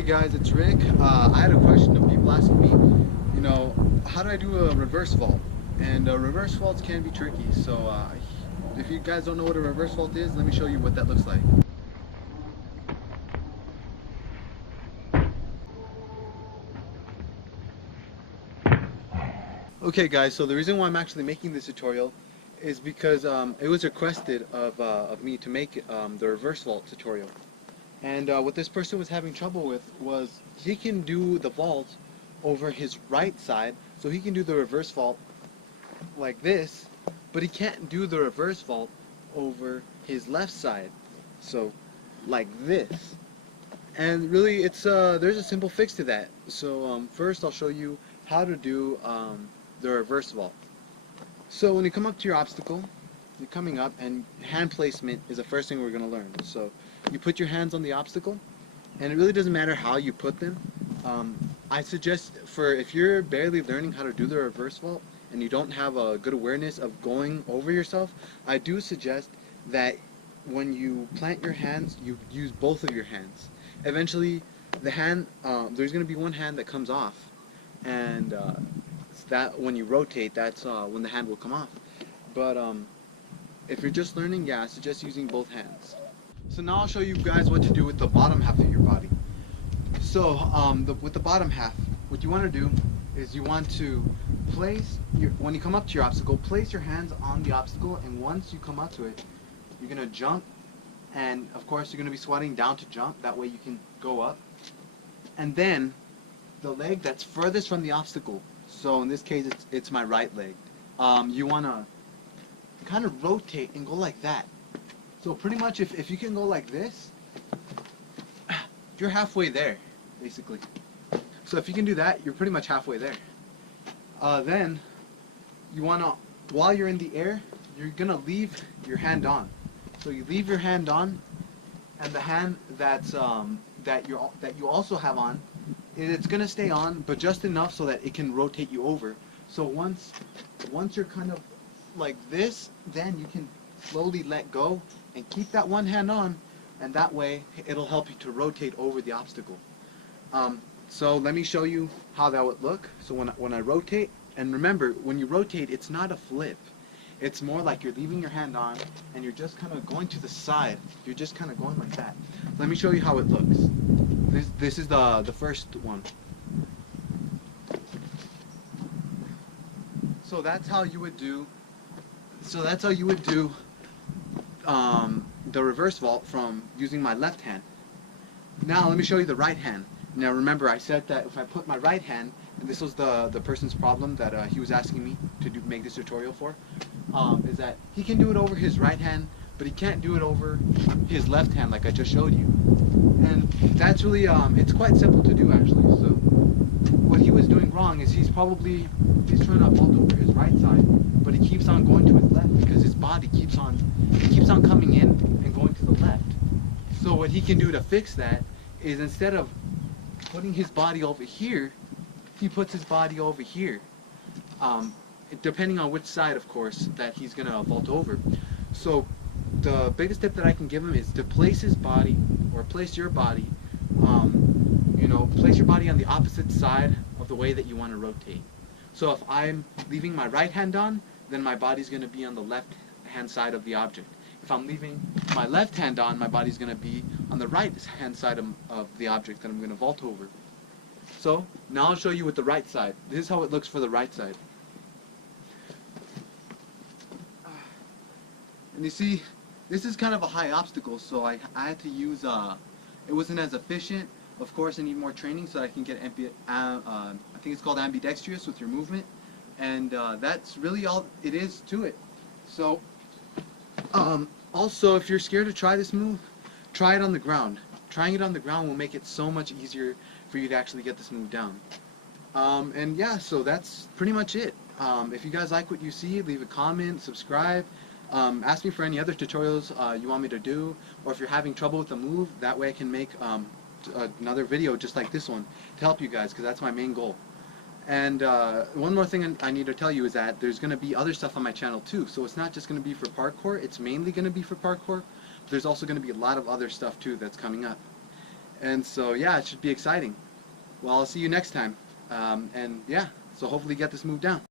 Hey guys, it's Rick. I had a question of people asking me, how do I do a reverse vault? And reverse vaults can be tricky, so if you guys don't know what a reverse vault is, let me show you what that looks like. Okay guys, so the reason why I'm actually making this tutorial is because it was requested of me to make the reverse vault tutorial. And what this person was having trouble with was he can do the vault over his right side, so he can do the reverse vault like this, but he can't do the reverse vault over his left side, so like this. And really, it's there's a simple fix to that. So first I'll show you how to do the reverse vault. So when you come up to your obstacle, you're coming up, and hand placement is the first thing we're going to learn. So you put your hands on the obstacle, and it really doesn't matter how you put them. I suggest if you're barely learning how to do the reverse vault and you don't have a good awareness of going over yourself, I do suggest that when you plant your hands, you use both of your hands. Eventually, the hand, there's going to be one hand that comes off, and that when you rotate, that's when the hand will come off. But if you're just learning, yeah, I suggest using both hands. So now I'll show you guys what to do with the bottom half of your body. So with the bottom half, what you want to do is you want to when you come up to your obstacle, place your hands on the obstacle, and once you come up to it, you're going to jump, and of course you're going to be squatting down to jump, that way you can go up. And then the leg that's furthest from the obstacle, so in this case it's my right leg, you want to kind of rotate and go like that. So pretty much if you can go like this, you're halfway there, basically. So if you can do that, you're pretty much halfway there. Then you want to, while you're in the air, you're gonna leave your hand on. So you leave your hand on, and the hand that you also have on, it's gonna stay on, but just enough so that it can rotate you over. So once you're kind of like this, then you can slowly let go and keep that one hand on, and that way it'll help you to rotate over the obstacle. So let me show you how that would look. So when I rotate, and remember, when you rotate, it's not a flip. It's more like you're leaving your hand on, and you're just kind of going to the side. You're just kind of going like that. Let me show you how it looks. This is the first one. So that's how you would do. The reverse vault from using my left hand. Now let me show you the right hand. Now remember, I said that if I put my right hand, and this was the person's problem that he was asking me to make this tutorial for, is that he can do it over his right hand, but he can't do it over his left hand like I just showed you. And that's really, it's quite simple to do actually. So what he was doing wrong is he's trying to vault over his right side, but he keeps on going to his left because his body keeps on coming in and going to the left. So what he can do to fix that is, instead of putting his body over here, he puts his body over here, depending on which side, of course, that he's gonna vault over. So the biggest tip that I can give him is to place his body, or place your body, place your body on the opposite side of the way that you want to rotate. So if I'm leaving my right hand on, then my body's going to be on the left hand side of the object. If I'm leaving my left hand on, my body's going to be on the right hand side of the object that I'm going to vault over. So now I'll show you with the right side. This is how it looks for the right side. And you see, this is kind of a high obstacle, so I had to use, it wasn't as efficient. Of course, I need more training so I can get, I think it's called ambidextrous with your movement. And that's really all it is to it. So, also, if you're scared to try this move, try it on the ground. Trying it on the ground will make it so much easier for you to actually get this move down. And yeah, so that's pretty much it. If you guys like what you see, leave a comment, subscribe. Ask me for any other tutorials you want me to do, or if you're having trouble with the move, that way I can make another video just like this one to help you guys, because that's my main goal. And one more thing I need to tell you is that there's going to be other stuff on my channel too, so it's not just going to be for parkour, it's mainly going to be for parkour, but there's also going to be a lot of other stuff too that's coming up. And so yeah, it should be exciting. Well, I'll see you next time. And yeah, so hopefully get this moved down.